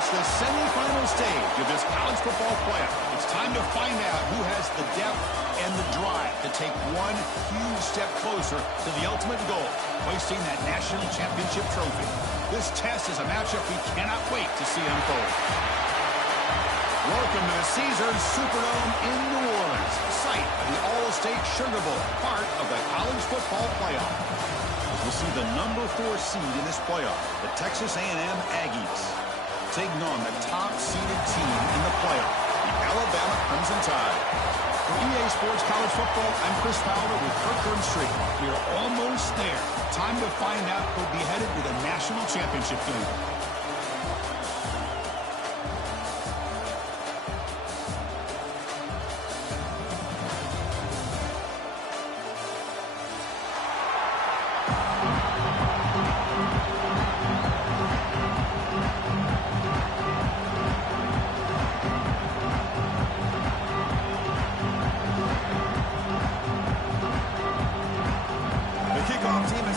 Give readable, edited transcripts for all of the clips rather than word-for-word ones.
reached the semifinal stage of this college football playoff. It's time to find out who has the depth and the drive to take one huge step closer to the ultimate goal, hoisting that national championship trophy. This test is a matchup we cannot wait to see unfold. Welcome to the Caesars Superdome in New Orleans, site of the All-State Sugar Bowl, part of the college football playoff. We'll see the number 4 seed in this playoff, the Texas A&M Aggies, taking on the top-seeded team in the playoff, the Alabama Crimson Tide. For EA Sports College Football, I'm Chris Fowler with Kirkland Street. We're almost there. Time to find out who'll be headed to the national championship game.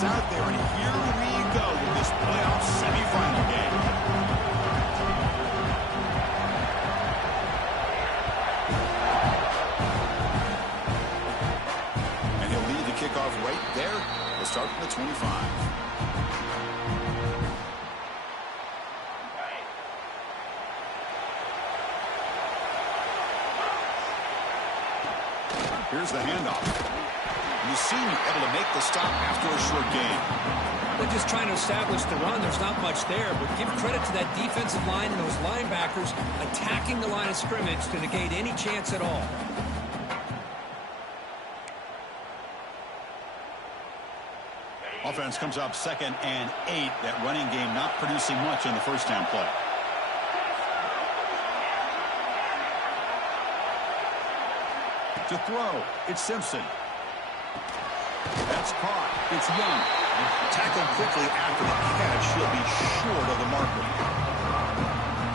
Out there, and here we go with this playoff semifinal game. And he'll lead the kickoff right there. We'll start from the 25. Here's the handoff. You see me able to make the stop after a short gain. They're just trying to establish the run. There's not much there, but give credit to that defensive line and those linebackers attacking the line of scrimmage to negate any chance at all. Offense comes up 2nd and 8. That running game not producing much in the first down play. To throw, it's Simpson. That's caught. It's Young. Tackled quickly after the catch. He'll be short of the marker.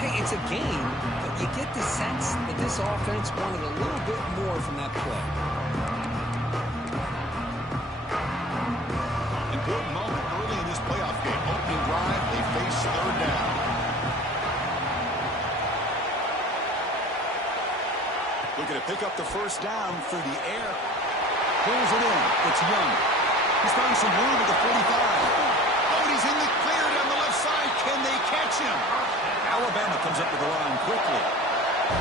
Hey, it's a game, but you get the sense that this offense wanted a little bit more from that play. Important moment early in this playoff game. Opening drive, they face 3rd down. Looking to pick up the first down through the air. Pulls it in. It's Young. He's found some room at the 45. Oh, and he's in the clear down the left side. Can they catch him? Alabama comes up to the line quickly.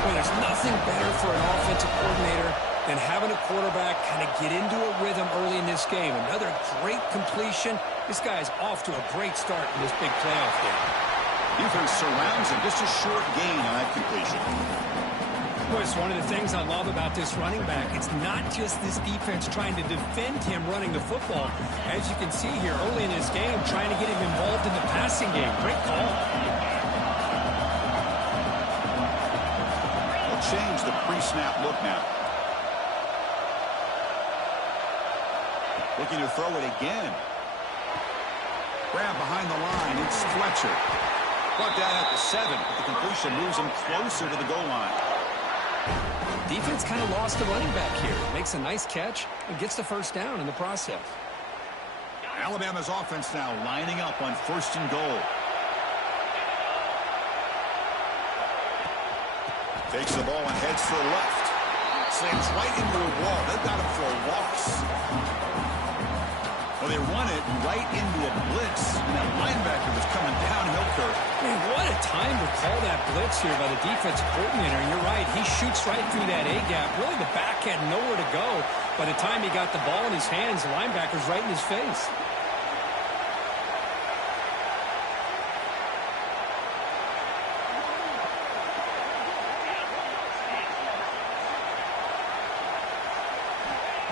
Well, there's nothing better for an offensive coordinator than having a quarterback kind of get into a rhythm early in this game. Another great completion. This guy's off to a great start in this big playoff game. Defense surrounds him. Just a short gain on that completion. Well, it's one of the things I love about this running back. It's not just this defense trying to defend him running the football. As you can see here early in this game, trying to get him involved in the passing game. Great call. We'll change the pre-snap look now. Looking to throw it again. Grab behind the line. It's Fletcher. Brought down at the 7, but the completion moves him closer to the goal line. Defense kind of lost the running back here. Makes a nice catch and gets the first down in the process. Alabama's offense now lining up on 1st and goal. Takes the ball and heads to the left. Slams right into a wall. They've got him for a loss. Well, they run it right into a blitz, and that linebacker was coming downhill, Kirk. Man, what a time to call that blitz here by the defensive coordinator. And you're right, he shoots right through that A-gap. Really, the back had nowhere to go. By the time he got the ball in his hands, the linebacker's right in his face.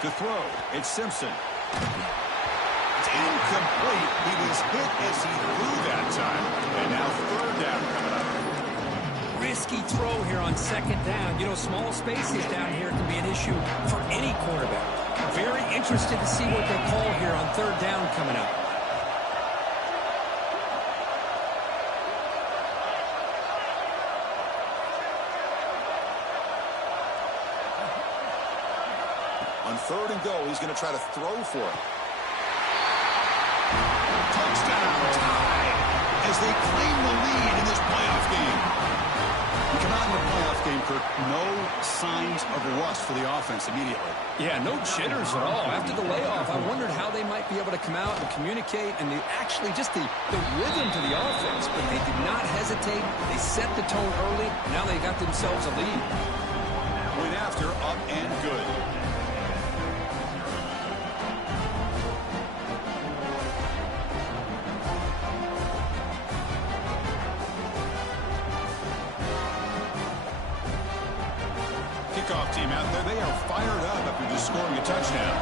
To throw, it's Simpson. Incomplete. He was hit as he threw that time. And now 3rd down coming up. Risky throw here on 2nd down. You know, small spaces down here can be an issue for any quarterback. Very interested to see what they call here on 3rd down coming up. On 3rd and goal, he's going to try to throw for it. Touchdown, tie. As as they claim the lead in this playoff game. You come out in the playoff game, Kirk, no signs of rust for the offense immediately. Yeah, no jitters at all. After the layoff, I wondered how they might be able to come out and communicate and actually just the rhythm to the offense. But they did not hesitate. They set the tone early. Now they got themselves a lead. Point after, up and good. Kickoff team out there. They are fired up after just scoring a touchdown.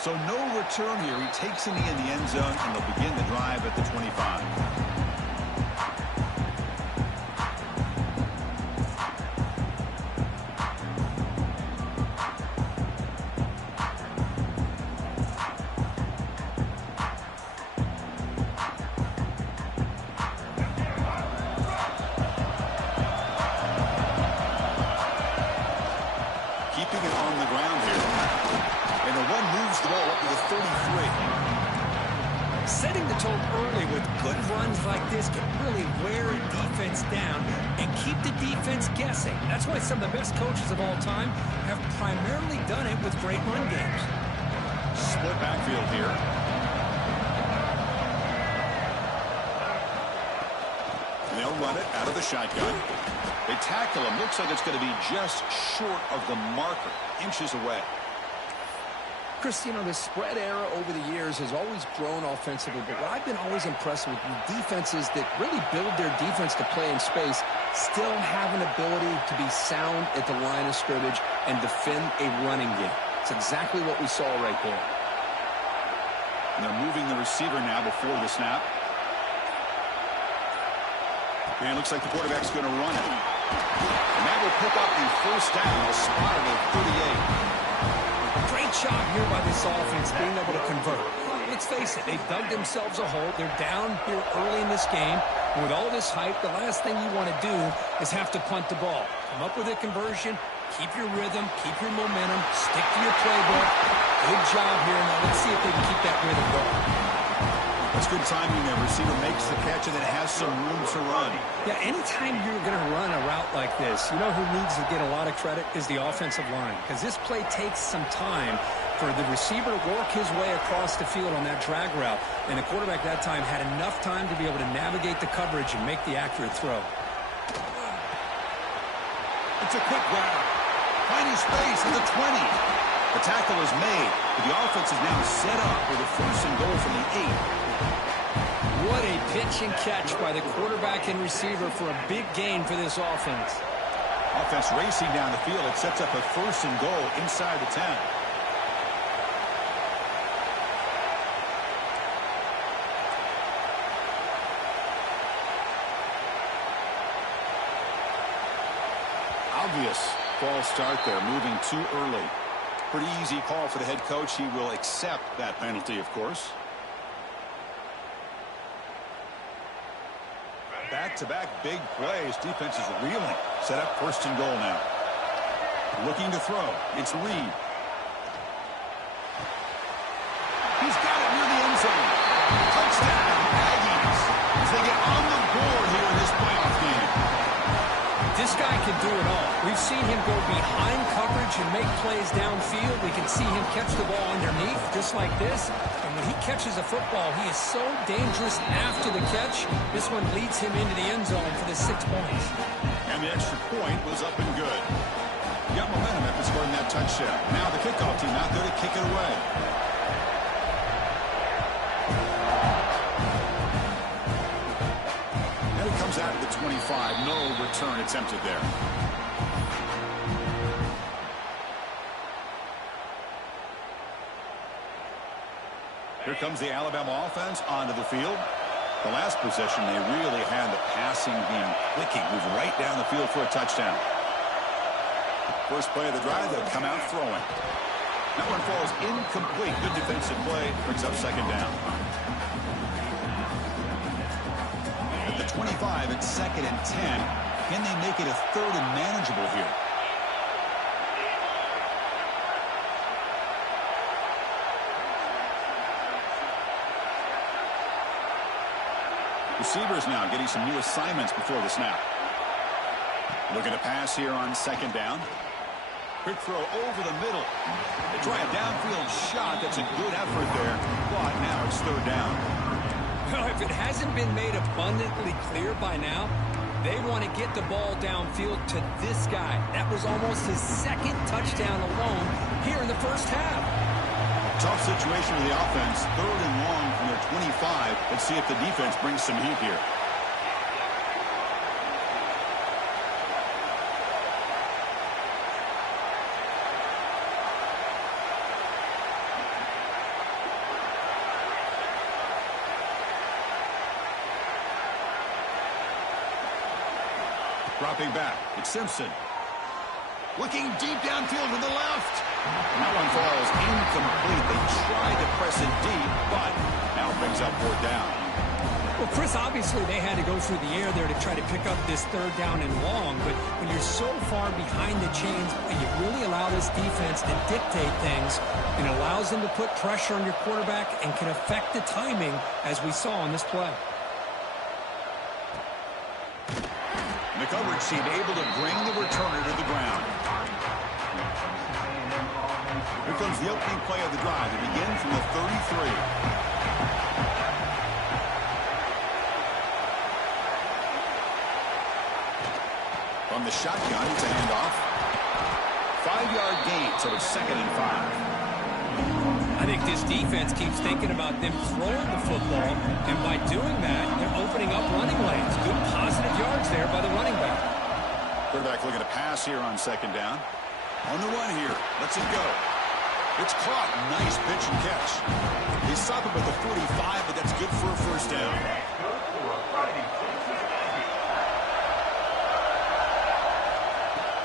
So no return here. He takes in the end zone, and they'll begin the drive at the 25. Keeping it on the ground here. And the run moves the ball up to the 33. Setting the tone early with good runs like this can really wear a defense down and keep the defense guessing. That's why some of the best coaches of all time have primarily done it with great run games. Split backfield here. And they'll run it out of the shotgun. They tackle him. Looks like it's going to be just short of the marker, inches away. Chris, you know, the spread era over the years has always grown offensively, but what I've been always impressed with defenses that really build their defense to play in space still have an ability to be sound at the line of scrimmage and defend a running game. It's exactly what we saw right there. And they're moving the receiver now before the snap. And it looks like the quarterback's going to run it. And that will pick up the first down, spotted at 38. Great job here by this offense being able to convert. Let's face it, they dug themselves a hole. They're down here early in this game. And with all this hype, the last thing you want to do is have to punt the ball. Come up with a conversion, keep your rhythm, keep your momentum, stick to your playbook. Good job here. Now let's see if they can keep that rhythm going. That's good timing there. Receiver makes the catch and then has some room to run. Yeah, anytime you're going to run a route like this, you know who needs to get a lot of credit is the offensive line. Because this play takes some time for the receiver to work his way across the field on that drag route. And the quarterback that time had enough time to be able to navigate the coverage and make the accurate throw. It's a quick grab. Finding space at the 20. The tackle is made. But the offense is now set up with a first and goal from the 8. What a pitch and catch by the quarterback and receiver for a big gain for this offense. Offense racing down the field. It sets up a first and goal inside the 10. Obvious false start there, moving too early. Pretty easy call for the head coach. He will accept that penalty, of course. Back-to-back big plays. Defense is reeling. Set up first and goal now. Looking to throw. It's Reed. He's got it near the end zone. Touchdown, Aggies, as they get on the board here in this playoff game. This guy can do it all. We've seen him go behind coverage and make plays downfield. We can see him catch the ball underneath, just like this. And when he catches a football, he is so dangerous after the catch. This one leads him into the end zone for the 6 points. And the extra point was up and good. You got momentum after scoring that touchdown. Now the kickoff team out there to kick it away. And it comes out at the 25. No return attempted there. Here comes the Alabama offense onto the field. The last possession, they really had the passing game clicking, move right down the field for a touchdown. First play of the drive, they'll come out throwing. That one falls incomplete. Good defensive play, brings up second down. At the 25 at 2nd and 10. Can they make it a 3rd and manageable here? Receivers now getting some new assignments before the snap. Looking to pass here on 2nd down. Quick throw over the middle. They try a downfield shot. That's a good effort there. But now it's 3rd down. Well, if it hasn't been made abundantly clear by now, they want to get the ball downfield to this guy. That was almost his 2nd touchdown alone here in the first half. Tough situation for the offense. 3rd and long from their 25. Let's see if the defense brings some heat here. Dropping back, it's Simpson. Looking deep downfield to the left. And that one falls incomplete. They tried to press it deep, but now brings up 4th down. Well, Chris, obviously they had to go through the air there to try to pick up this 3rd down and long, but when you're so far behind the chains, you really allow this defense to dictate things, and it allows them to put pressure on your quarterback and can affect the timing, as we saw on this play. The coverage team able to bring the returner to the ground. Here comes the opening play of the drive. They begin from the 33. From the shotgun, it's a handoff. 5-yard gain, so it's 2nd and 5. I think this defense keeps thinking about them throwing the football, and by doing that, they're opening up running lanes. Good positive yards there by the running back. Quarterback looking to pass here on 2nd down. On the run here. Lets it go. It's caught. Nice pitch and catch. They stop him at the 45, but that's good for a 1st down.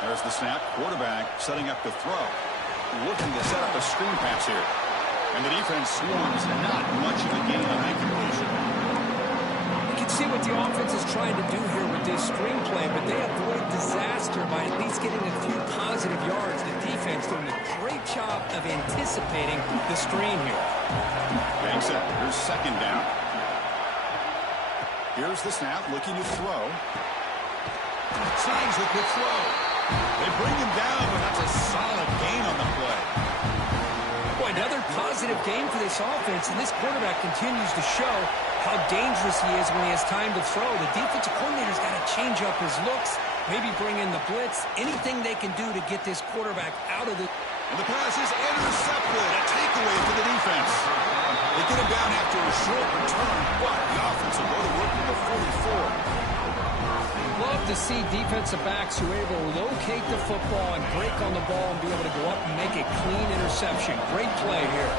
There's the snap. Quarterback setting up the throw. Looking to set up a screen pass here. And the defense swarms. Not much of a gain on that completion. You can see what the offense is trying to do here with this screen play, but they avoid disaster by at least getting a few positive yards. The defense doing a great job of anticipating the screen here. Getting set. Here's 2nd down. Here's the snap. Looking to throw. Signs a quick throw. They bring him down, but that's a solid gain on the play. Boy, another positive game for this offense, and this quarterback continues to show how dangerous he is when he has time to throw. The defensive coordinator's got to change up his looks, maybe bring in the blitz, anything they can do to get this quarterback out of the... And the pass is intercepted. A takeaway for the defense. They get him down after a short return, but the offense will go to work with the 44. Love to see defensive backs who are able to locate the football and break on the ball and be able to go up and make a clean interception. Great play here.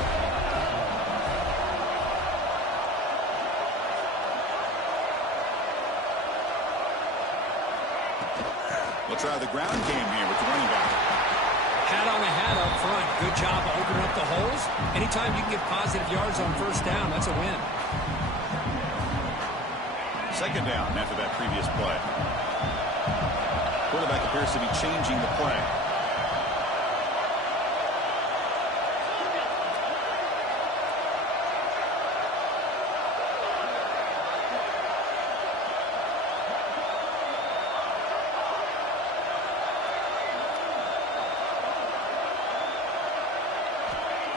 We'll try the ground game here with the running back. Hat on a hat up front. Good job of opening up the holes. Anytime you can get positive yards on 1st down, that's a win. 2nd down after that previous play. Quarterback appears to be changing the play.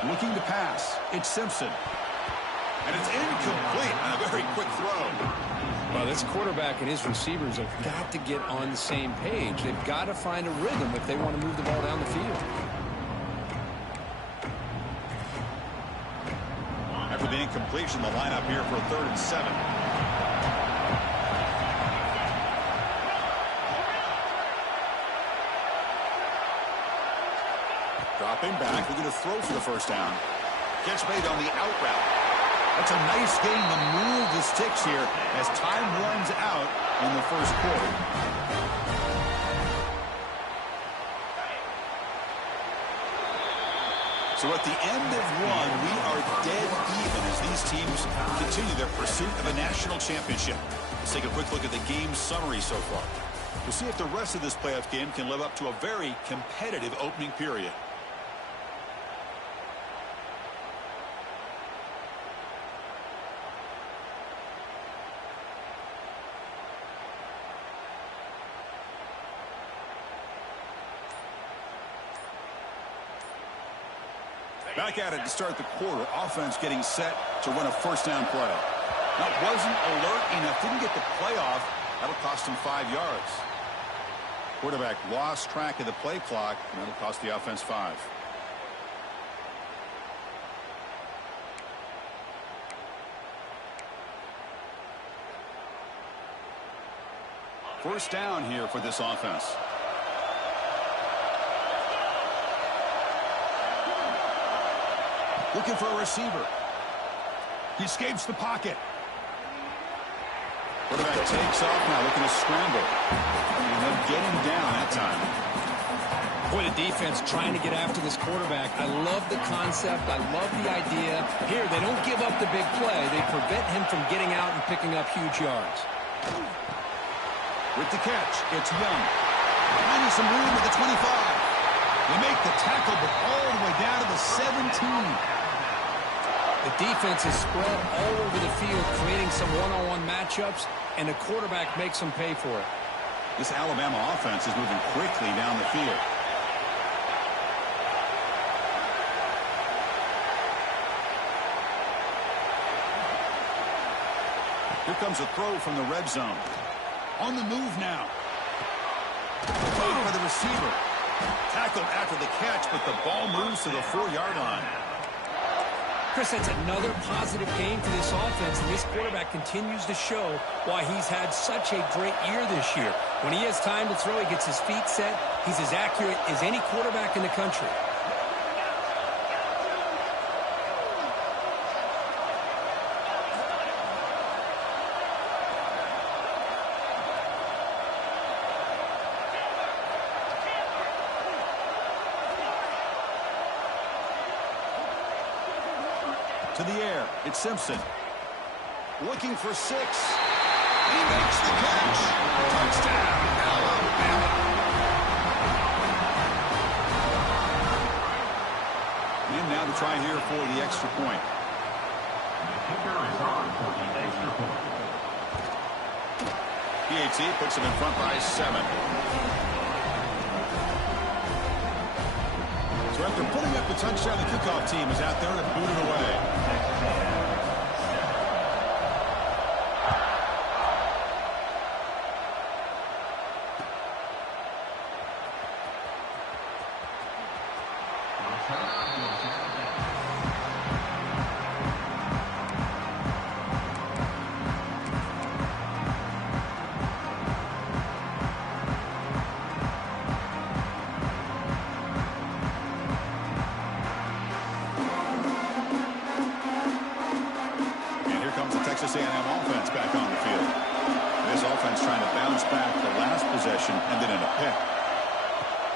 Looking to pass. It's Simpson. And it's incomplete on a very quick throw. Well, this quarterback and his receivers have got to get on the same page. They've got to find a rhythm if they want to move the ball down the field. After the incompletion, the lineup here for a 3rd and 7. Dropping back, looking to throw for the 1st down. Catch made on the out route. That's a nice game to move the sticks here as time runs out in the 1st quarter. So at the end of one, we are dead even as these teams continue their pursuit of a national championship. Let's take a quick look at the game summary so far. We'll see if the rest of this playoff game can live up to a very competitive opening period. Back at it to start the quarter. Offense getting set to run a first down play. That wasn't alert enough. Didn't get the play off. That'll cost him 5 yards. Quarterback lost track of the play clock, and that'll cost the offense 5. First down here for this offense. Looking for a receiver. He escapes the pocket. Quarterback takes off now, looking to scramble. And they'll get him down that time. Boy, the defense trying to get after this quarterback. I love the concept. I love the idea. Here, they don't give up the big play. They prevent him from getting out and picking up huge yards. With the catch, it's Young. Finding some room at the 25. They make the tackle, but all the way down to the 17. The defense is spread all over the field, creating some one-on-one matchups, and the quarterback makes them pay for it. This Alabama offense is moving quickly down the field. Here comes a throw from the red zone. On the move now. Played for the receiver. Tackled after the catch, but the ball moves to the 4-yard line. Chris, that's another positive game for this offense, and this quarterback continues to show why he's had such a great year this year. When he has time to throw, he gets his feet set. He's as accurate as any quarterback in the country. To the air, it's Simpson. Looking for 6. He makes the catch. Touchdown, Alabama. And now to try here for the extra point. PAT puts him in front by 7. So after putting up the touchdown, the kickoff team is out there to boot it away. Texas A&M offense back on the field. This offense trying to bounce back the last possession ended in a pick.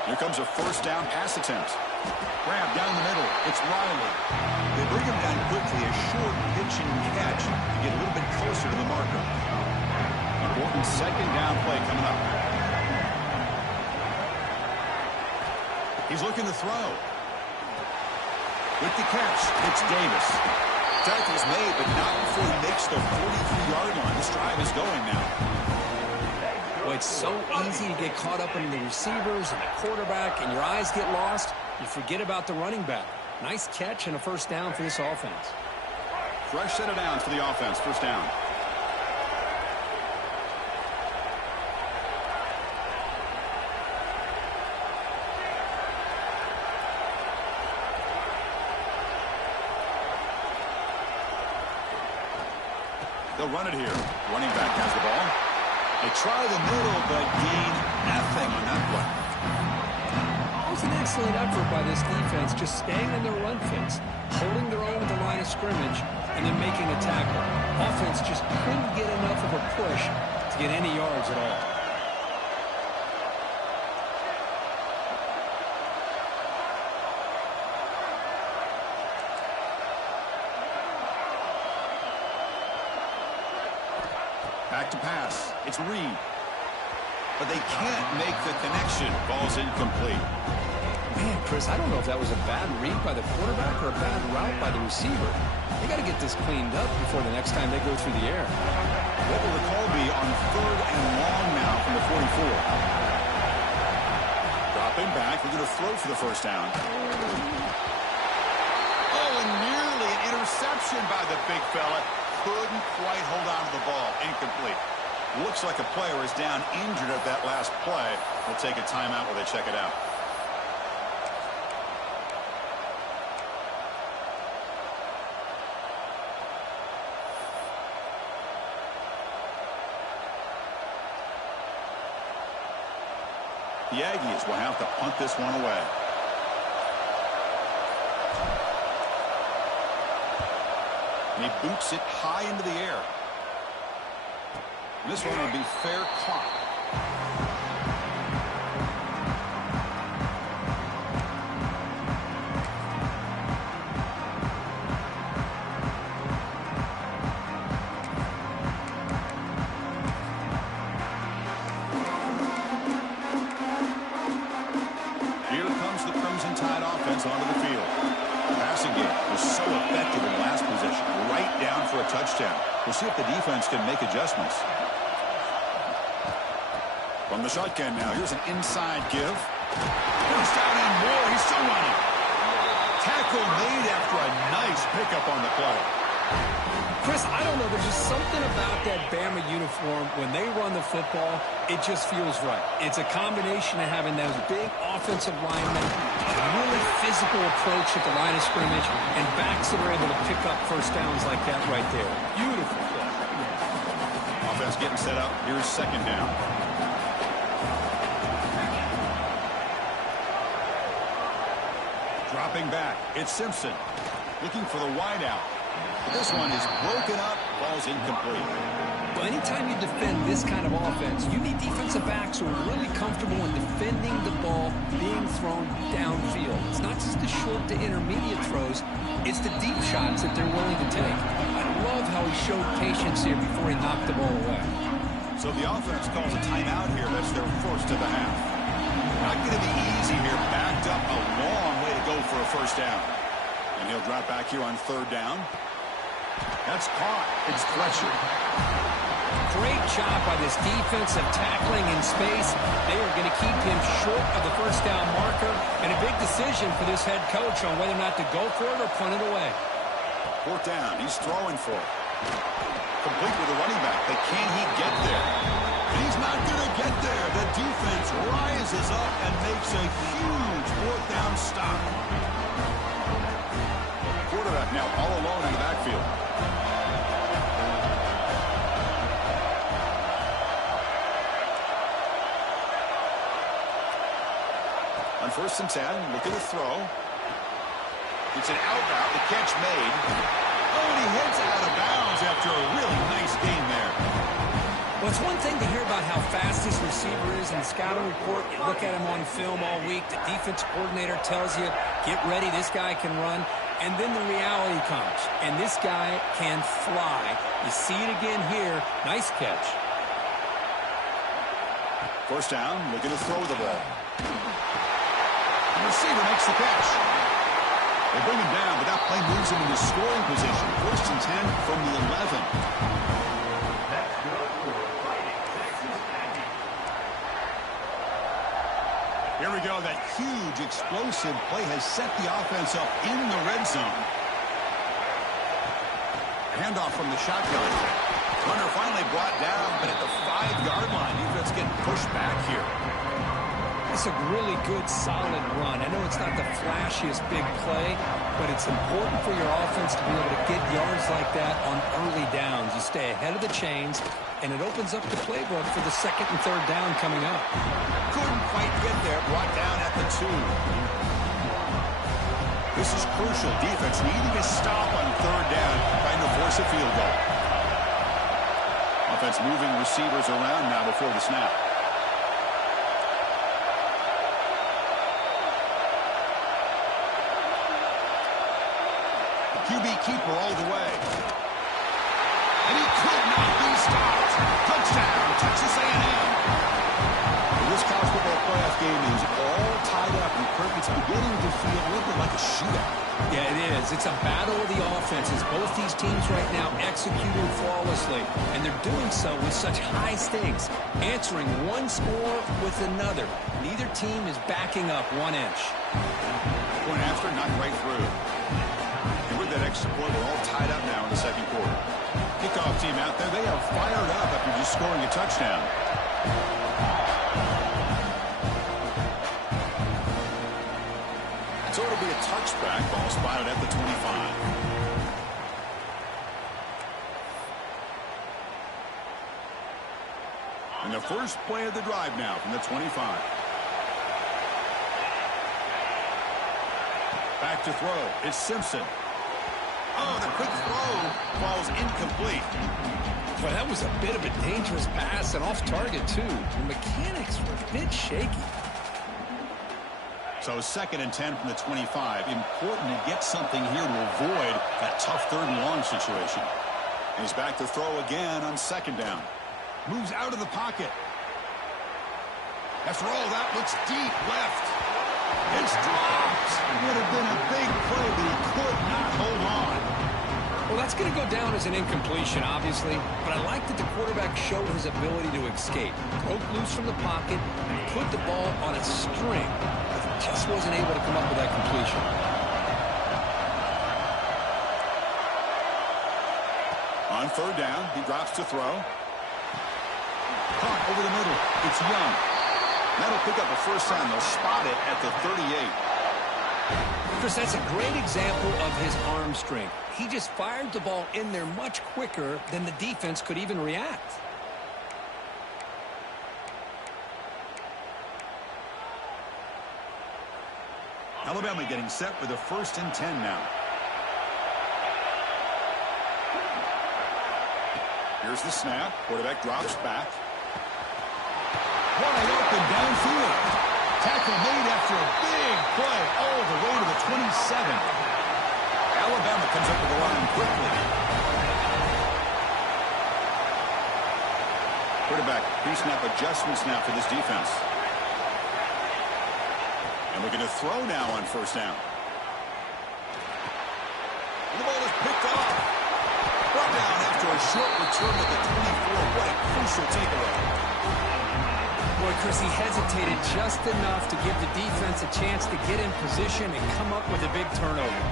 Here comes a first down pass attempt. Grab down the middle. It's Riley. They bring him down quickly. A short pitch and catch to get a little bit closer to the marker. Important second down play coming up. He's looking to throw. With the catch, it's Davis. Tackle's made, but not before he makes the 43-yard line. This drive is going now. Well, it's so easy to get caught up in the receivers and the quarterback, and your eyes get lost. You forget about the running back. Nice catch and a first down for this offense. Fresh set of downs for the offense. First down. They'll run it here. Running back has the ball. They try the middle, but gain nothing on that play. It was an excellent effort by this defense, just staying in their run fence, holding their own at the line of scrimmage, and then making a tackle. Offense just couldn't get enough of a push to get any yards at all. Back to pass. It's Reed. But they can't make the connection. Ball's incomplete. Man, Chris, I don't know if that was a bad read by the quarterback or a bad route by the receiver. They got to get this cleaned up before the next time they go through the air. What will the call be on 3rd and long now from the 44? Dropping back. They're going to throw for the first down. Oh, and nearly an interception by the big fella. Couldn't quite hold on to the ball. Incomplete. Looks like a player is down injured at that last play. We'll take a timeout while they check it out. The Aggies will have to punt this one away. And he boots it high into the air. This one will be fair caught. Onto the field. The passing game was so effective in the last possession. Right down for a touchdown. We'll see if the defense can make adjustments. From the shotgun now. Here's an inside give. First down and more. He's still running. Tackle made after a nice pickup on the play. Chris, I don't know. There's just something about that Bama uniform. When they run the football, it just feels right. It's a combination of having those big offensive linemen, a really physical approach at the line of scrimmage, and backs that are able to pick up first downs like that right there. Beautiful play. Offense getting set up. Here's second down. Dropping back. It's Simpson. Looking for the wideout. This one is broken up. Ball's incomplete. Well, anytime you defend this kind of offense, you need defensive backs who are really comfortable in defending the ball being thrown downfield. It's not just the short to intermediate throws. It's the deep shots that they're willing to take. I love how he showed patience here before he knocked the ball away. So the offense calls a timeout here. That's their first of the half. Not going to be easy here. Backed up a long way to go for a first down. And he'll drop back here on 3rd down. That's caught. It's Fletcher. Great job by this defensive tackling in space. They are going to keep him short of the first down marker. And a big decision for this head coach on whether or not to go for it or punt it away. 4th down. He's throwing for it. Complete with the running back. But can he get there? And he's not going to get there. The defense rises up and makes a huge 4th down stop. Quarterback now all alone in the backfield. On 1st and 10, look at the throw. It's an out route, the catch made. Oh, and he heads out of bounds after a really nice game there. Well, it's one thing to hear about how fast this receiver is in the scouting report. You look at him on film all week. The defense coordinator tells you, get ready, this guy can run. And then the reality comes, and this guy can fly. You see it again here. Nice catch. 1st down, looking to throw the ball. The receiver makes the catch. They bring him down, but that play moves him into scoring position. 1st and 10 from the 11. Here we go. That huge, explosive play has set the offense up in the red zone. Handoff from the shotgun. Runner finally brought down, but at the 5-yard line, defense getting pushed back here. It's a really good, solid run. I know it's not the flashiest big play, but it's important for your offense to be able to get yards like that on early downs. You stay ahead of the chains, and it opens up the playbook for the 2nd and 3rd down coming up. Couldn't quite get there. Brought down at the 2. This is crucial. Defense needing a stop on 3rd down, trying to force a field goal. Offense moving receivers around now before the snap. QB keeper all the way. And he could not be stopped. shootout. Yeah, it is. It's a battle of the offenses. Both these teams right now executing flawlessly, and they're doing so with such high stakes, answering one score with another. Neither team is backing up 1 inch. Point after, knocked right through. And with that extra point, we're all tied up now in the second quarter. Kickoff team out there, they are fired up after just scoring a touchdown. So it'll be a touchback. Ball spotted at the 25. And the first play of the drive now from the 25. Back to throw. It's Simpson. Oh, the quick throw falls incomplete. Well, that was a bit of a dangerous pass and off target, too. The mechanics were a bit shaky. So 2nd and 10 from the 25. Important to get something here to avoid that tough 3rd and long situation. And he's back to throw again on 2nd down. Moves out of the pocket. After all, that looks deep left. It's dropped. It would have been a big play, but he could not hold on. Well, that's going to go down as an incompletion, obviously, but I like that the quarterback showed his ability to escape. Broke loose from the pocket and put the ball on a string, but he just wasn't able to come up with that completion. On 3rd down, he drops to throw. Caught over the middle. It's Young. That'll pick up a first down. They'll spot it at the 38. Chris, that's a great example of his arm strength. He just fired the ball in there much quicker than the defense could even react. Alabama getting set for the 1st and 10 now. Here's the snap. Quarterback drops back. Wide open downfield. Tackle made after a big play all the way to the 27. Alabama comes up with the line quickly. Quarterback pre-snap adjustments now for this defense. And looking to throw now on 1st down. And the ball is picked off. Brought down after a short return to the 24. What a crucial takeaway. Boy, Chris, he hesitated just enough to give the defense a chance to get in position and come up with a big turnover.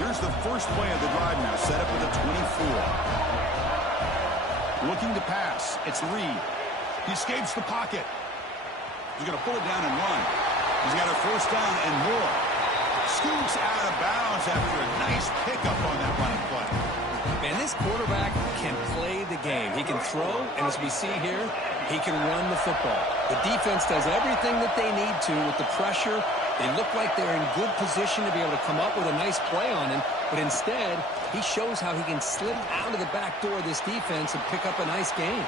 Here's the first play of the drive now, set up with a 24. Looking to pass. It's Reed. He escapes the pocket. He's going to pull it down and run. He's got a first down and more. Scoots out of bounds after a nice pickup on that running play. Man, this quarterback can play the game. He can throw, and as we see here, he can run the football. The defense does everything that they need to with the pressure. They look like they're in good position to be able to come up with a nice play on him, but instead, he shows how he can slip out of the back door of this defense and pick up a nice gain.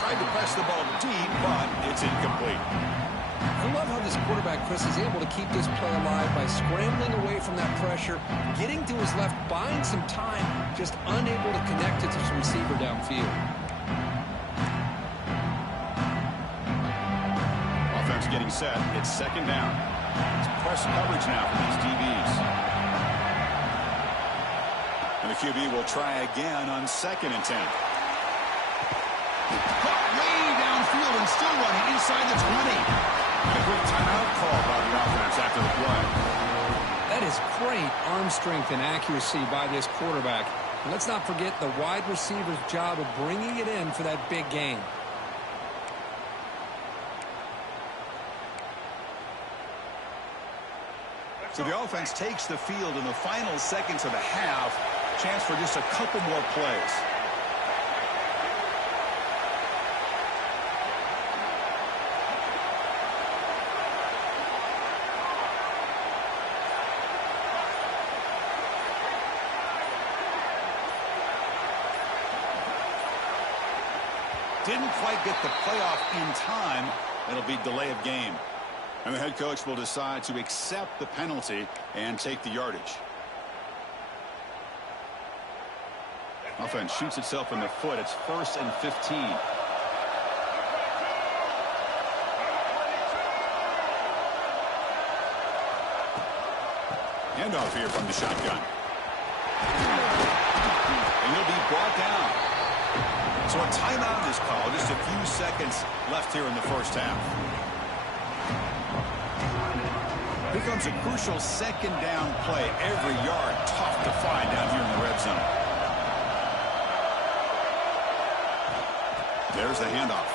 Tried to press the ball deep, but it's incomplete. I love how this quarterback, Chris, is able to keep this play alive by scrambling away from that pressure, getting to his left, buying some time, just unable to connect it to his receiver downfield. Offense getting set. It's 2nd down. It's press coverage now for these DBs. And the QB will try again on 2nd and 10. Caught way downfield and still running inside the 20. And a quick timeout call by the offense after the play. That is great arm strength and accuracy by this quarterback. And let's not forget the wide receiver's job of bringing it in for that big gain. So the offense takes the field in the final seconds of the half. Chance for just a couple more plays. Didn't quite get the playoff in time. It'll be delay of game. And the head coach will decide to accept the penalty and take the yardage. Offense shoots itself in the foot. It's 1st and 15. Handoff here from the shotgun. And he'll be brought down. So a timeout is called. Just a few seconds left here in the first half. Here comes a crucial second down play. Every yard tough to find down here in the red zone. There's the handoff.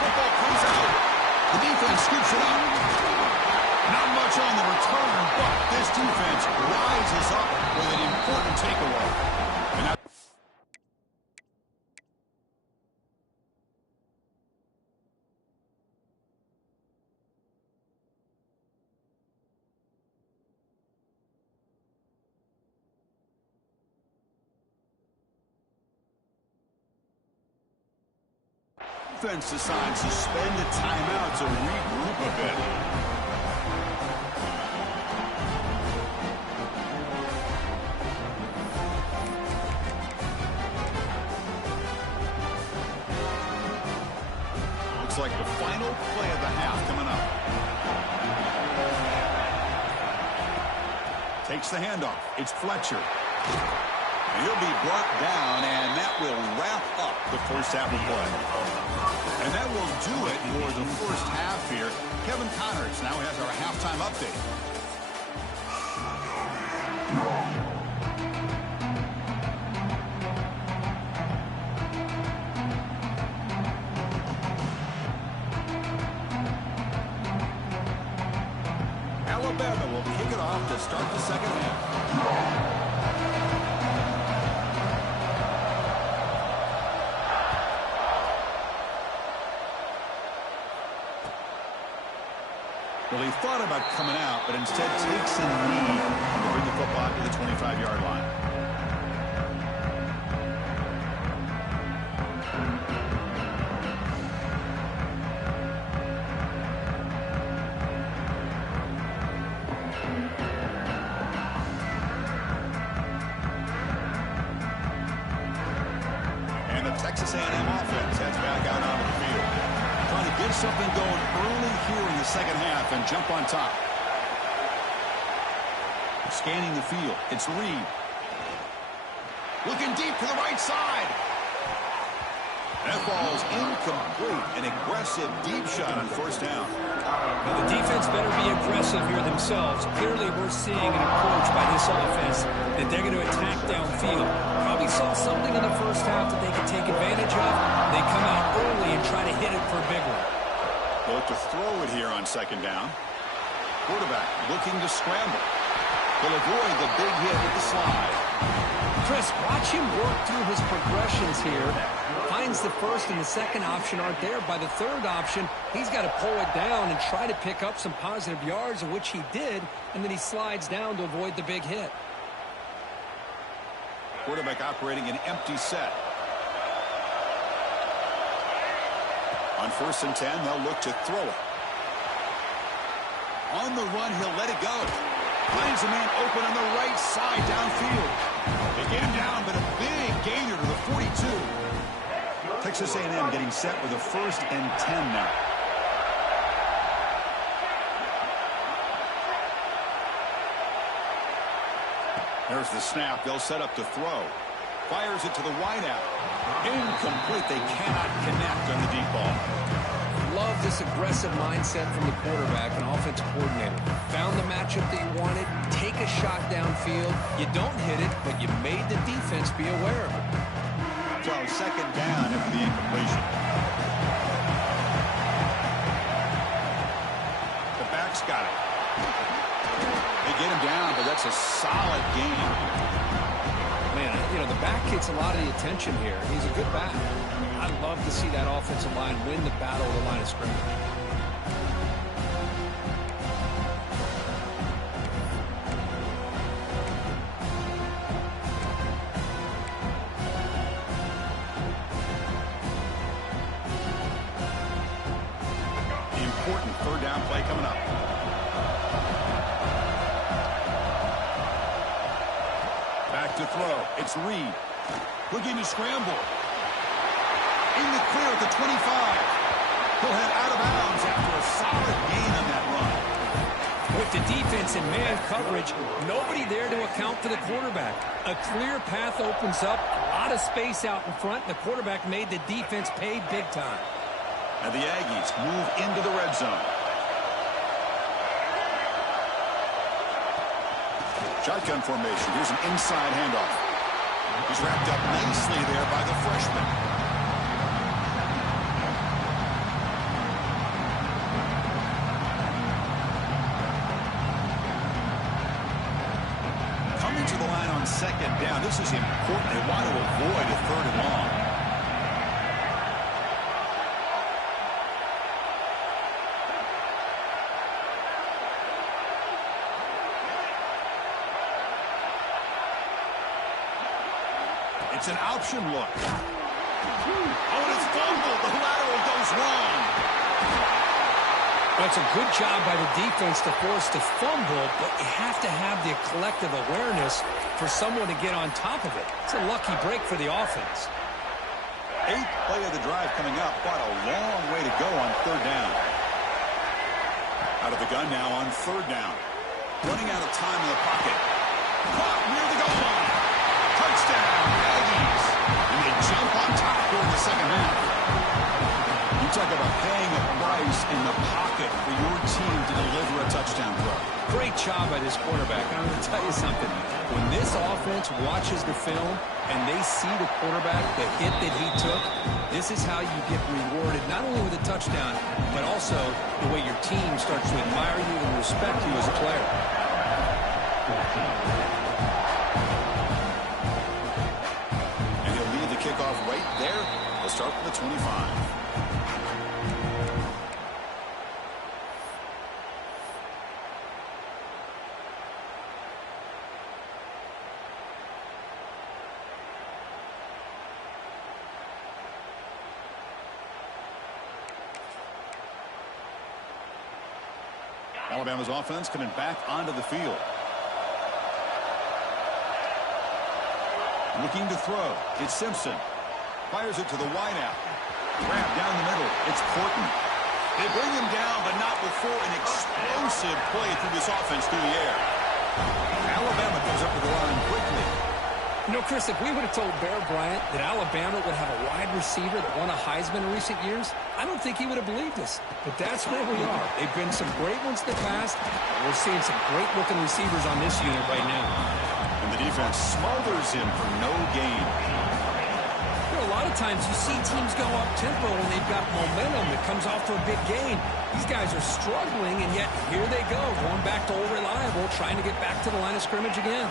Football comes out. The defense scoops it up. Not much on the return, but this defense rises up with an important takeaway. And now defense decides to spend a timeout to regroup a bit. Looks like the final play of the half coming up. Takes the handoff. It's Fletcher. He'll be brought down, and that will wrap up the first half of play. And that will do it for the first half here. Kevin Connors now has our halftime update. Alabama will kick it off to start the second half. Well, he thought about coming out, but instead takes a knee to bring the football to the 25-yard line. And the Texas A&M offense heads back out onto the field. Trying to get something going early here in the second half and jump on top. Scanning the field. It's Reed. Looking deep to the right side. That ball's incomplete. An aggressive deep shot on first down. Well, the defense better be aggressive here themselves. Clearly, we're seeing an approach by this offense that they're going to attack downfield. Probably saw something in the first half that they could take advantage of. They come out early and try to hit it for a big one. They'll look to throw it here on second down. Quarterback looking to scramble. He'll avoid the big hit with the slide. Chris, watch him work through his progressions here. Finds the first and the second option aren't there. By the third option, he's got to pull it down and try to pick up some positive yards, of which he did, and then he slides down to avoid the big hit. Quarterback operating an empty set. On 1st and 10, they'll look to throw it. On the run, he'll let it go. Finds a man open on the right side downfield. They get him down, but a big gainer to the 42. Texas A&M getting set with a 1st and 10 now. There's the snap. They'll set up to throw. Fires it to the wideout. Incomplete. They cannot connect on the deep ball. Love this aggressive mindset from the quarterback and offensive coordinator. Found the matchup that you wanted. Take a shot downfield. You don't hit it, but you made the defense be aware of it. So second down after the incompletion. The back's got it. They get him down, but that's a solid game. Man, you know, the back gets a lot of the attention here. He's a good back. I'd love to see that offensive line win the battle of the line of scrimmage. Important third down play coming up. Back to throw. It's Reed. Looking to scramble. In the clear at the 25. He'll head out of bounds after a solid gain on that run. With The defense in man coverage, nobody there to account for the quarterback. A clear path opens up, a lot of space out in front, and the quarterback made the defense pay big time. And the Aggies move into the red zone. Shotgun formation. Here's an inside handoff. He's wrapped up nicely there by the freshman. Coming to the line on second down. This is important. They want to avoid a third and long. It's an option look. Oh, and it's fumbled. The lateral goes wrong. That's a good job by the defense to force the fumble, but you have to have the collective awareness for someone to get on top of it. It's a lucky break for the offense. 8th play of the drive coming up. Quite a long way to go on third down. Out of the gun now on third down. Running out of time in the pocket. Caught near the goal line. Touchdown, Aggies. And they jump on top during the second half. You talk about paying a price in the pocket for your team to deliver a touchdown throw. Great job by this quarterback. I'm going to tell you something. When this offense watches the film and they see the quarterback, the hit that he took, this is how you get rewarded, not only with a touchdown, but also the way your team starts to admire you and respect you as a player. Kickoff right there. They'll start from the 25. Alabama's offense coming back onto the field. Looking to throw. It's Simpson. Fires it to the wideout. Grab down the middle. It's Porton. They bring him down, but not before an explosive play through this offense through the air. Alabama comes up with the line quickly. You know, Chris, if we would have told Bear Bryant that Alabama would have a wide receiver that won a Heisman in recent years, I don't think he would have believed us. But that's where we are. They've been some great ones in the past. We're seeing some great-looking receivers on this unit right now. And the defense smothers him for no gain. You know, a lot of times you see teams go up-tempo when they've got momentum that comes off for a big gain. These guys are struggling, and yet here they go, going back to old reliable, trying to get back to the line of scrimmage again.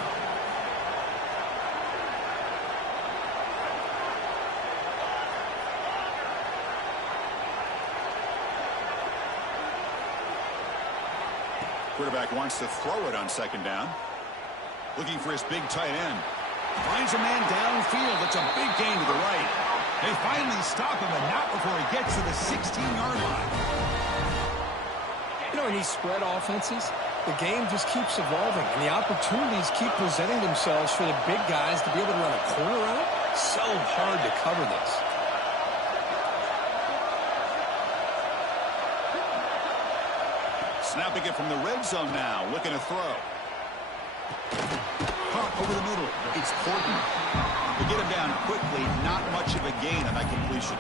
Quarterback wants to throw it on second down. Looking for his big tight end. Finds a man downfield. It's a big gain to the right. They finally stop him, but not before he gets to the 16-yard line. You know, in these spread offenses, the game just keeps evolving, and the opportunities keep presenting themselves for the big guys to be able to run a corner out. So hard to cover this. Snapping it from the red zone now. Looking to throw. Caught over the middle. It's Porton. To get him down quickly, not much of a gain on that completion.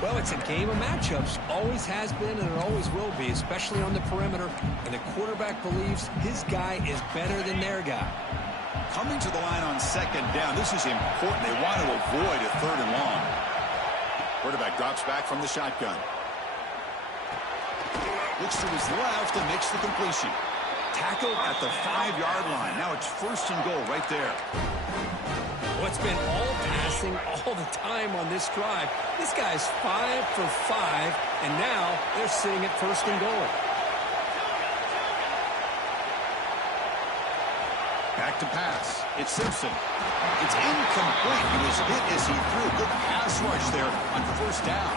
Well, it's a game of matchups. Always has been and it always will be, especially on the perimeter. And the quarterback believes his guy is better than their guy. Coming to the line on second down. This is important. They want to avoid a third and long. Quarterback drops back from the shotgun. Looks to his left and makes the completion. Tackled at the 5-yard line. Now it's first and goal right there. Well, it's been all passing all the time on this drive. This guy's 5 for 5, and now they're sitting at first and goal. Back to pass. It's Simpson. It's incomplete. He was hit as he threw. Good pass rush there on first down.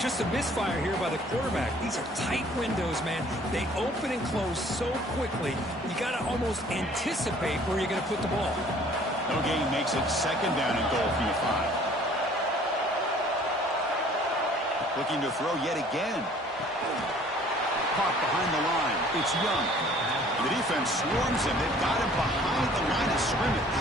Just a misfire here by the quarterback. These are tight windows, man. They open and close so quickly. You got to almost anticipate where you're going to put the ball. No gain makes it second down and goal from the 5. Looking to throw yet again. caught behind the line. It's Young. The defense swarms him. They've got him behind the line of scrimmage.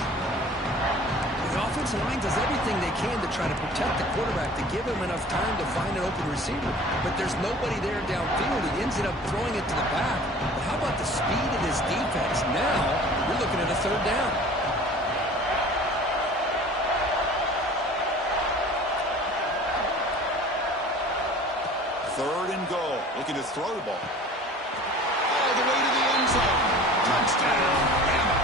The offensive line does everything they can to try to protect the quarterback, to give him enough time to find an open receiver. But there's nobody there downfield. He ends up throwing it to the back. But how about the speed of this defense? Now, we're looking at a third down. Third and goal. Looking to throw the ball. All the way to the end zone. Touchdown, Bama.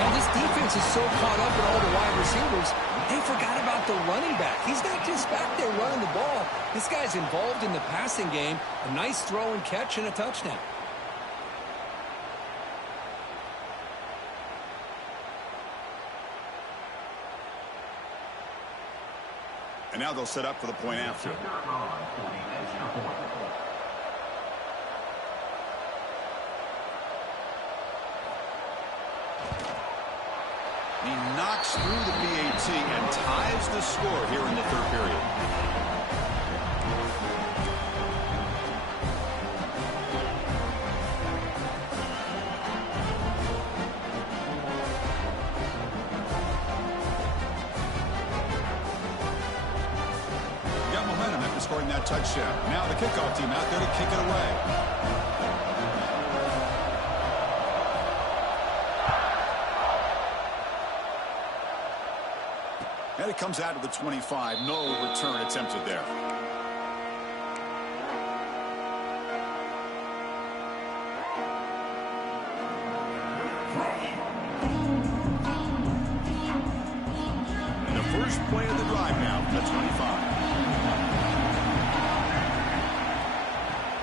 Now, this defense is so caught up in all the wide receivers, they forgot about the running back. He's not just back there running the ball. This guy's involved in the passing game. A nice throw and catch and a touchdown. And now they'll set up for the point after. He knocks through the PAT and ties the score here in the third period. Got momentum after scoring that touchdown. Now the kickoff team out there to kick it away. And it comes out to the 25. No return attempted there. And the first play of the drive now, the 25.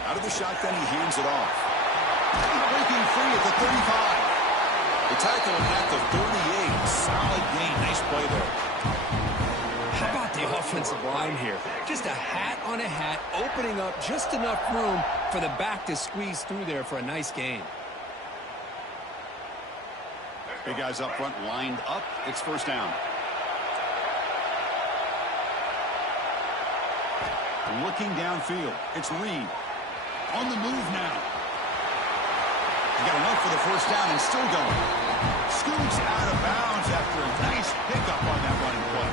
Out of the shotgun, he hands it off. Breaking free at the 35. The tackle at the 38. Solid gain. Nice play there. How about the offensive line here? Just a hat on a hat, opening up just enough room for the back to squeeze through there for a nice gain. Big guys up front lined up. It's first down. Looking downfield. It's Reed. On the move now. He got enough for the first down and still going. Scoots out of bounds after a nice pickup on that running play.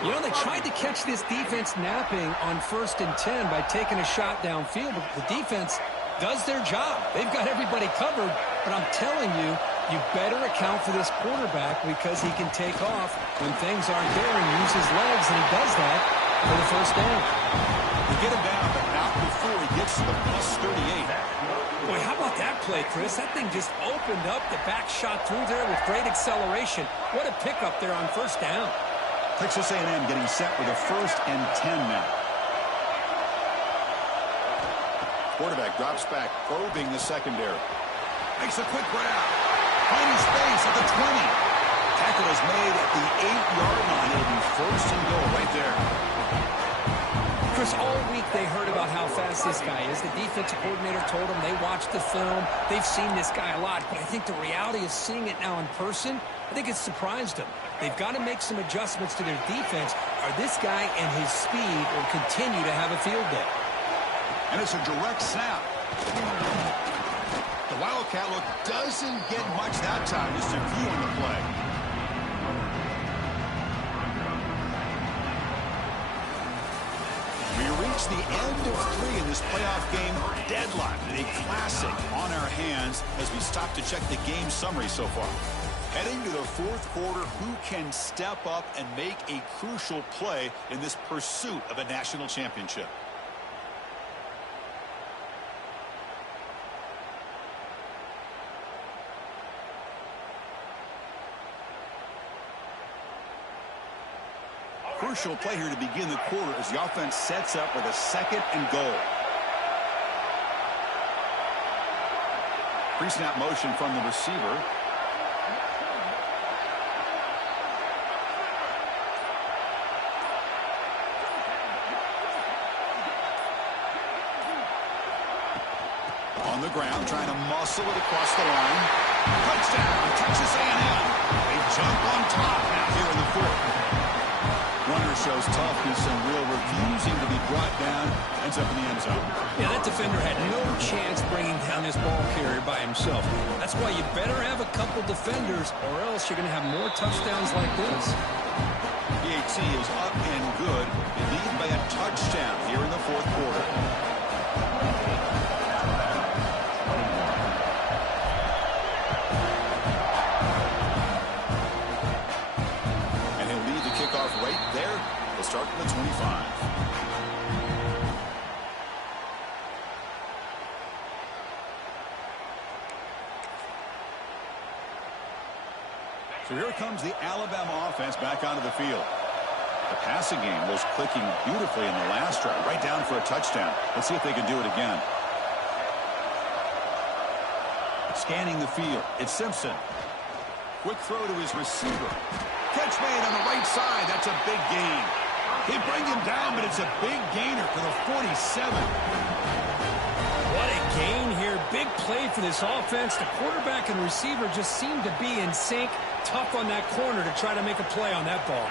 You know, they tried to catch this defense napping on 1st and 10 by taking a shot downfield, but the defense does their job. They've got everybody covered, but I'm telling you, you better account for this quarterback because he can take off when things aren't there and use his legs, and he does that for the first down. They get him down, but not before he gets to the plus 38. Boy, how about that play, Chris? That thing just opened up. The back shot through there with great acceleration. What a pickup there on first down. Texas A&M getting set with a 1st and 10 now. Quarterback drops back, probing the secondary. Makes a quick grab. Finding space at the 20. Tackle is made at the 8-yard line. It'll be 1st and goal right there. Chris, all week they heard about how fast this guy is. The defensive coordinator told them they watched the film. They've seen this guy a lot, but I think the reality of seeing it now in person, I think it's surprised them. They've got to make some adjustments to their defense, or this guy and his speed will continue to have a field day. And it's a direct snap. The Wildcat look doesn't get much that time, just a few on the play. We reach the end of 3 in this playoff game deadline. A classic on our hands as we stop to check the game summary so far. Heading to the 4th quarter, who can step up and make a crucial play in this pursuit of a national championship? Crucial play here to begin the quarter as the offense sets up with a 2nd and goal. Pre-snap motion from the receiver. On the ground, trying to muscle it across the line. Touchdown, Texas A&M. They jump on top now here in the 4th. Runners shows toughness and real refusing to be brought down. Ends up in the end zone. Yeah, that defender had no chance bringing down this ball carrier by himself. That's why you better have a couple defenders, or else you're going to have more touchdowns like this. PAT is up and good. They lead by a touchdown here in the fourth quarter. And he'll lead the kickoff right there. They'll start from the 25. So here comes the Alabama offense back onto the field. The passing game was clicking beautifully in the last drive, right down for a touchdown. Let's see if they can do it again. Scanning the field, it's Simpson. Quick throw to his receiver. Catch made on the right side. That's a big gain. They bring him down, but it's a big gainer for the 47. What a gain here. Big play for this offense. The quarterback and receiver just seemed to be in sync. Tough on that corner to try to make a play on that ball.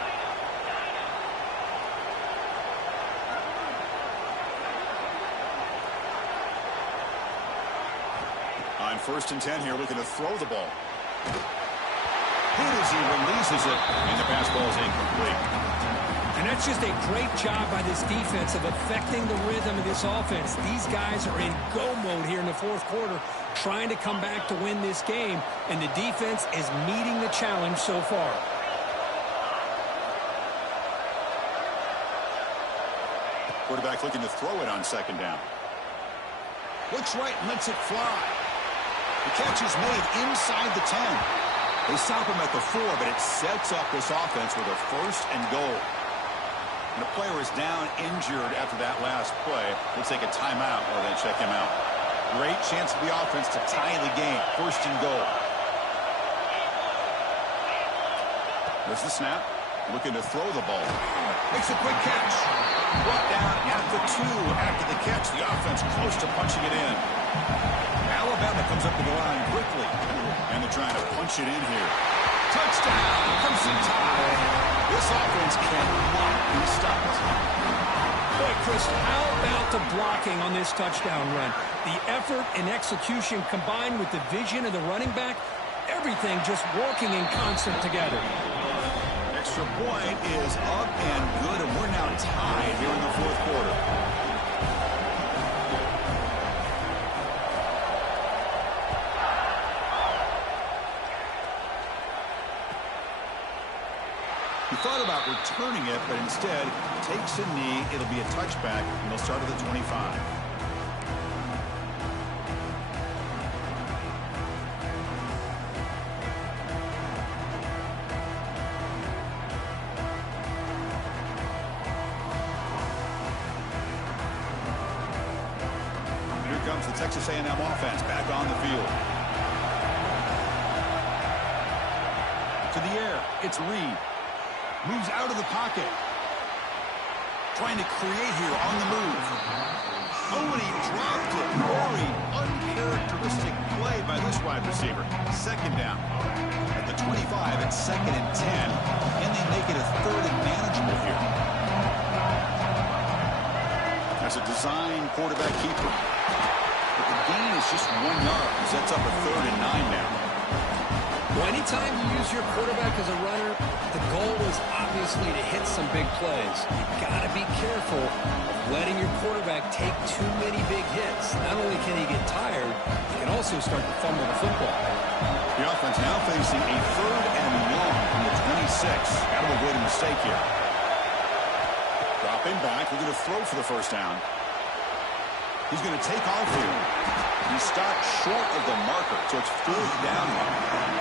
On 1st and 10 here, looking to throw the ball. Hit as he releases it, and the pass ball is incomplete. And that's just a great job by this defense of affecting the rhythm of this offense. These guys are in go mode here in the fourth quarter, trying to come back to win this game, and the defense is meeting the challenge so far. Quarterback looking to throw it on 2nd down. Looks right and lets it fly. The catch is made inside the 10. They stop him at the 4, but it sets up this offense with a 1st and goal. And the player is down injured after that last play. We'll take a timeout or then check him out. Great chance for the offense to tie the game. 1st and goal. There's the snap. Looking to throw the ball. Makes a quick catch. Brought down at the 2 after the catch. The offense close to punching it in. Alabama comes up to the line quickly. And they're trying to punch it in here. Touchdown! Crimson Tide. This offense cannot be stopped. Boy, Chris, how about the blocking on this touchdown run? The effort and execution combined with the vision of the running back, everything just working in concert together. Extra point is up and good, and we're now tied here in the fourth quarter. He thought about returning it, but instead takes a knee. It'll be a touchback, and they'll start at the 25. Here comes the Texas A&M offense back on the field. To the air, it's Reed. Moves out of the pocket. Trying to create here on the move. Oh, and he dropped it. Very uncharacteristic play by this wide receiver. 2nd down. At the 25, it's 2nd and 10. And they make it a 3rd and manageable here. That's a design quarterback keeper. But the gain is just 1 yard. Sets up a 3rd and 9 now. Well, anytime you use your quarterback as a runner, the goal is obviously to hit some big plays. You've got to be careful of letting your quarterback take too many big hits. Not only can he get tired, he can also start to fumble the football. The offense now facing a 3rd and long from the 26. Got to avoid a mistake here. Dropping back. We're going to throw for the 1st down. He's going to take off here. He stopped short of the marker, so it's 4th down.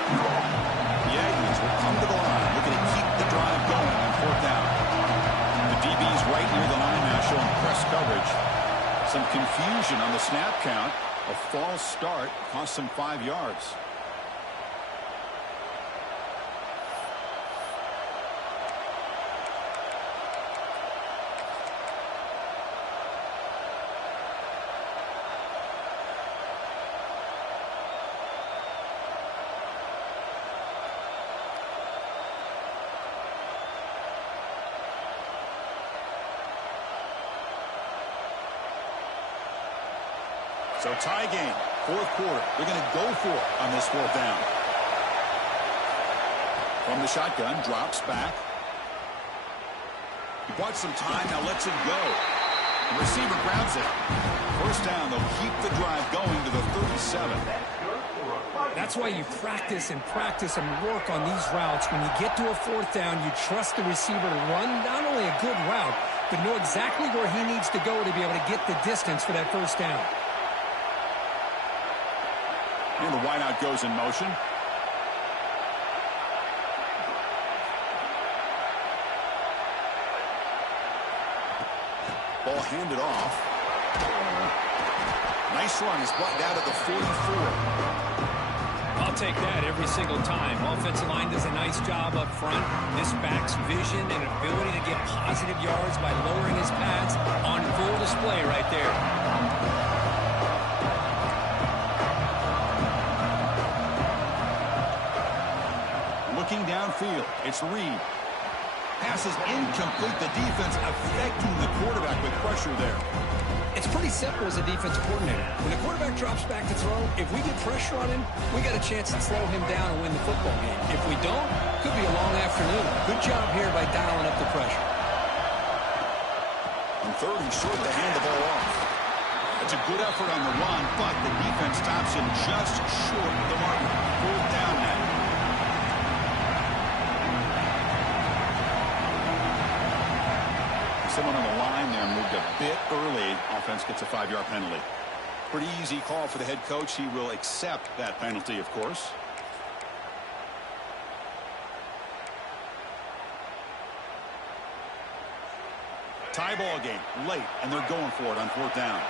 The Aggies will come to the line, looking to keep the drive going on 4th down. The DB's right near the line now, showing press coverage. Some confusion on the snap count. A false start cost them 5 yards. So tie game, fourth quarter. They're going to go for it on this fourth down. From the shotgun, drops back. He bought some time, now lets it go. The receiver grabs it. First down, they'll keep the drive going to the 37. That's why you practice and work on these routes. When you get to a fourth down, you trust the receiver to run not only a good route, but know exactly where he needs to go to be able to get the distance for that first down. And the wideout goes in motion. Ball handed off. Nice run. Is brought down to the 44. I'll take that every single time. Offensive line does a nice job up front. This back's vision and ability to get positive yards by lowering his pads on full display right there. Looking downfield, it's Reed. Pass is incomplete. The defense affecting the quarterback with pressure there. It's pretty simple as a defensive coordinator. When the quarterback drops back to throw, if we get pressure on him, we got a chance to slow him down and win the football game. If we don't, could be a long afternoon. Good job here by dialing up the pressure. On third and short, they hand the ball off. It's a good effort on the run, but the defense stops him just short of the mark. Fourth down now. Someone on the line there moved a bit early. Offense gets a 5-yard penalty. Pretty easy call for the head coach. He will accept that penalty, of course. Tie ball game late, and they're going for it on fourth down.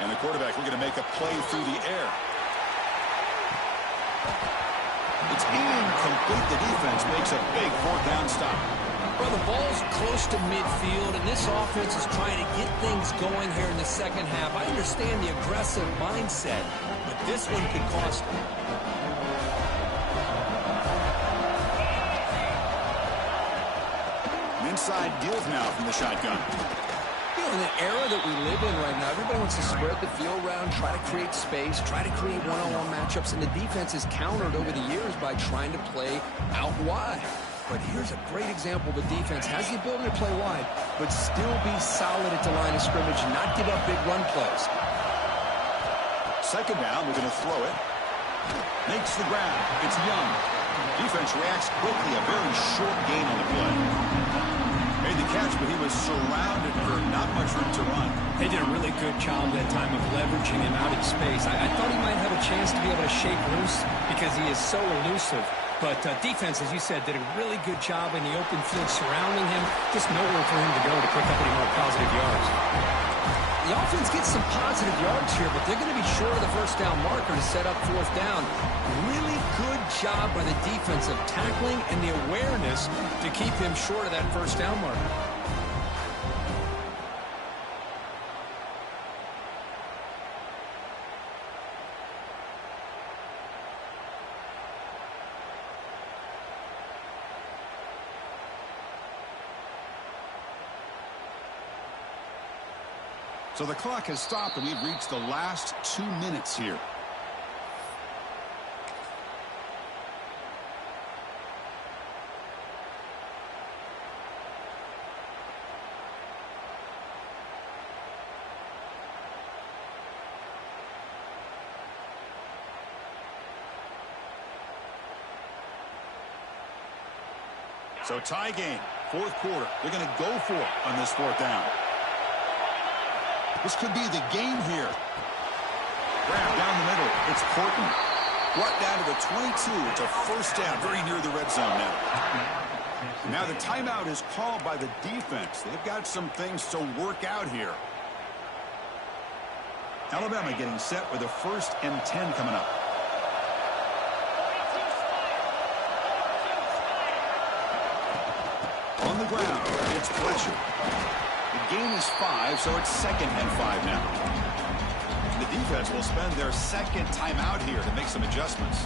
And the quarterback looking to make a play through the air. It's incomplete. The defense makes a big fourth down stop. Well, the ball's close to midfield, and this offense is trying to get things going here in the second half. I understand the aggressive mindset, but this one could cost them. Inside deals now from the shotgun. In the era that we live in right now, everybody wants to spread the field around, try to create space, try to create one-on-one matchups, and the defense is countered over the years by trying to play out wide. But here's a great example. The defense has the ability to play wide, but still be solid at the line of scrimmage and not give up big run plays. Second down, we're going to throw it. Makes the grab. It's Young. Defense reacts quickly. A very short gain on the play. Made the catch, but he was surrounded for not much room to run. They did a really good job that time of leveraging him out in space. I thought he might have a chance to be able to shake loose because he is so elusive. But defense, as you said, did a really good job in the open field surrounding him. Just nowhere for him to go to pick up any more positive yards. The offense gets some positive yards here, but they're going to be short of the first down marker to set up fourth down. Really good job by the defense of tackling and the awareness to keep him short of that first down marker. So the clock has stopped, and we've reached the last 2 minutes here. So tie game, fourth quarter. They're going to go for it on this fourth down. This could be the game here. Grab down the middle. It's Portland. Brought down to the 22. It's a first down, very near the red zone now. Now the timeout is called by the defense. They've got some things to work out here. Alabama getting set with a 1st and 10 coming up. On the ground, it's Fletcher. The gain is 5, so it's 2nd and 5 now. The the defense will spend their second timeout here to make some adjustments.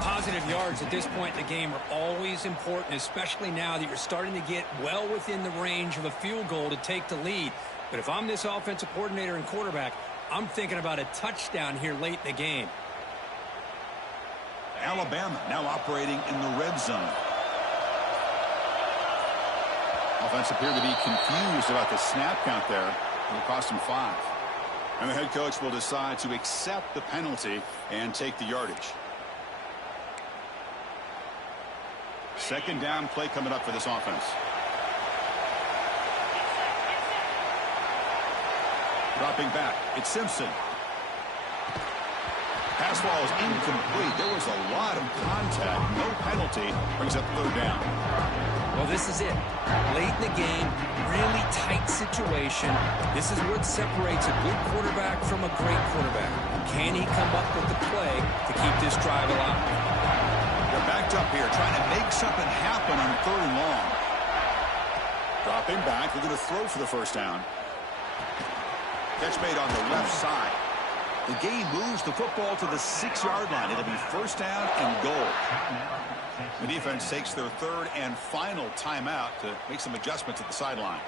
Positive yards at this point in the game are always important, especially now that you're starting to get well within the range of a field goal to take the lead. But if I'm this offensive coordinator and quarterback, I'm thinking about a touchdown here late in the game. Alabama now operating in the red zone. Offense appeared to be confused about the snap count there. It'll cost him 5. And the head coach will decide to accept the penalty and take the yardage. Second down play coming up for this offense. Dropping back, it's Simpson. Pass ball is incomplete. There was a lot of contact. No penalty. Brings up third down. Well, this is it. Late in the game, really tight situation. This is what separates a good quarterback from a great quarterback. Can he come up with the play to keep this drive alive? They're backed up here, trying to make something happen on third and long. Dropping back. They're going to throw for the first down. Catch made on the left side. The game moves the football to the 6-yard line. It'll be first down and goal. The defense takes their third and final timeout to make some adjustments at the sideline.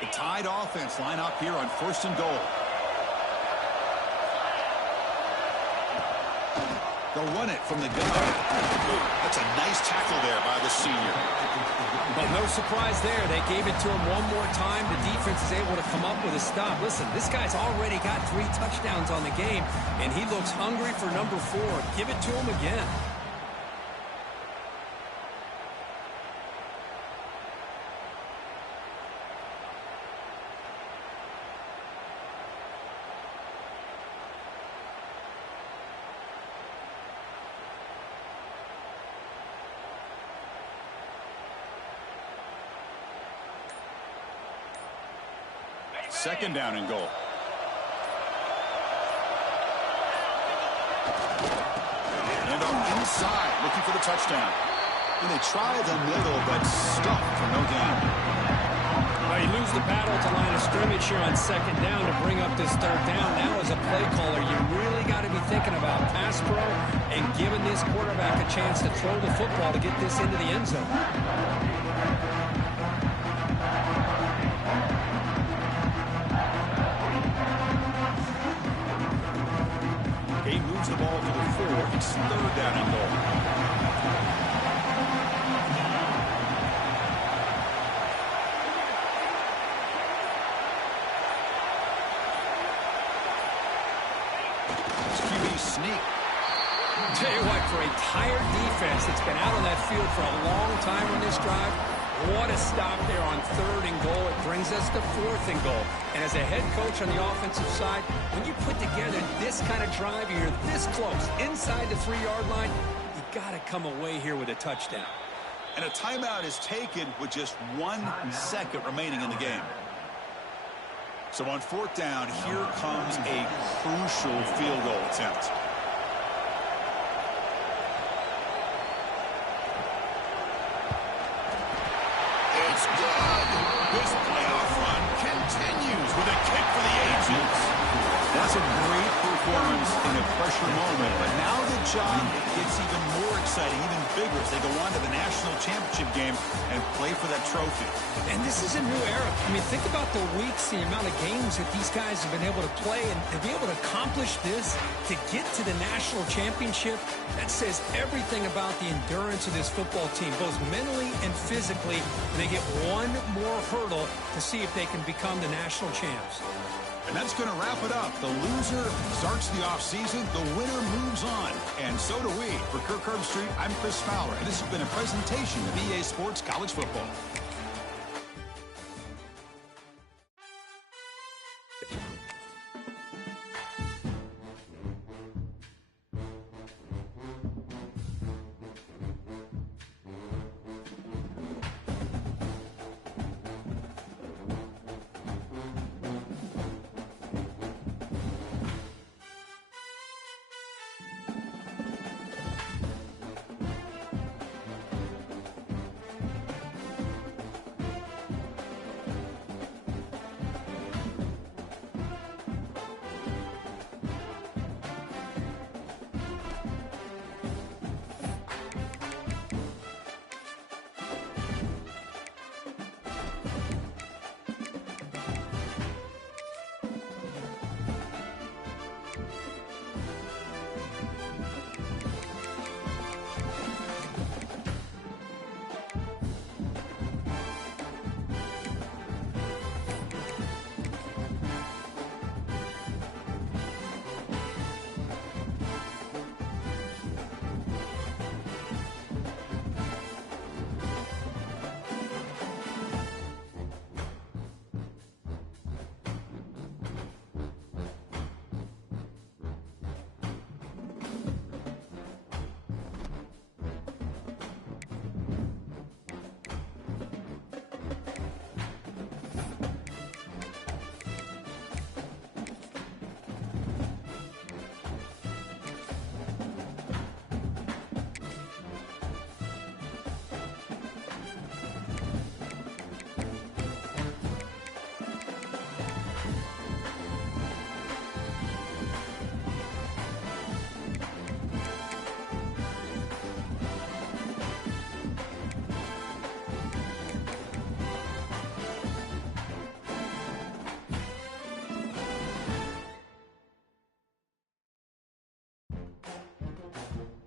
The tied offense line up here on first and goal. They'll run it from the gun. That's a nice tackle there by the senior. Well, no surprise there. They gave it to him one more time. The defense is able to come up with a stop. Listen, this guy's already got 3 touchdowns on the game, and he looks hungry for number 4. Give it to him again. Second down and goal. And on inside, looking for the touchdown. And they try the middle, but stuffed for no gain. Well, you lose the battle to line of scrimmage here on second down to bring up this third down. Now, as a play caller, you really got to be thinking about pass pro and giving this quarterback a chance to throw the football to get this into the end zone. He moves the ball to the 4. It's third down and goal. It's QB sneak. Tell you what, for a tired defense that's been out on that field for a long time on this drive, what a stop there on third and goal. It brings us to fourth and goal. And as a head coach on the offensive side, when you put together this kind of drive, you're this close, inside the 3-yard line, you got to come away here with a touchdown. And a timeout is taken with just 1 second remaining in the game. So on fourth down, here comes a crucial field goal attempt. It's good. This playoff run continues with a kick for the ages. That's a great performance in a pressure moment, but now the job gets even more exciting, even bigger as they go on to the national championship game and play for that trophy. And this is a new era. I mean, think about the weeks, the amount of games that these guys have been able to play, and to be able to accomplish this, to get to the national championship, that says everything about the endurance of this football team, both mentally and physically. They get one more hurdle to see if they can become the national champs. And that's going to wrap it up. The loser starts the offseason. The winner moves on. And so do we. For Kirk Herbstreit, I'm Chris Fowler. And this has been a presentation of EA Sports College Football.